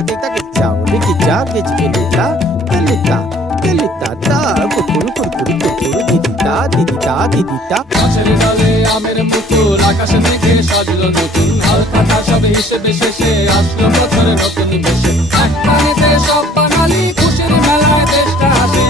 dita che ciao, che già che ci che lita da কুকুর দিদিতা দিদিতা গাছের ডালে আমের মুকুর আকাশে মেঘে সাজলো নতুন হালকা সব হিসেবে শেষে আসলো বছরের নতুন বেশে এক পানিতে সব বাঙালি খুশির মেলায় দেশটা হাসে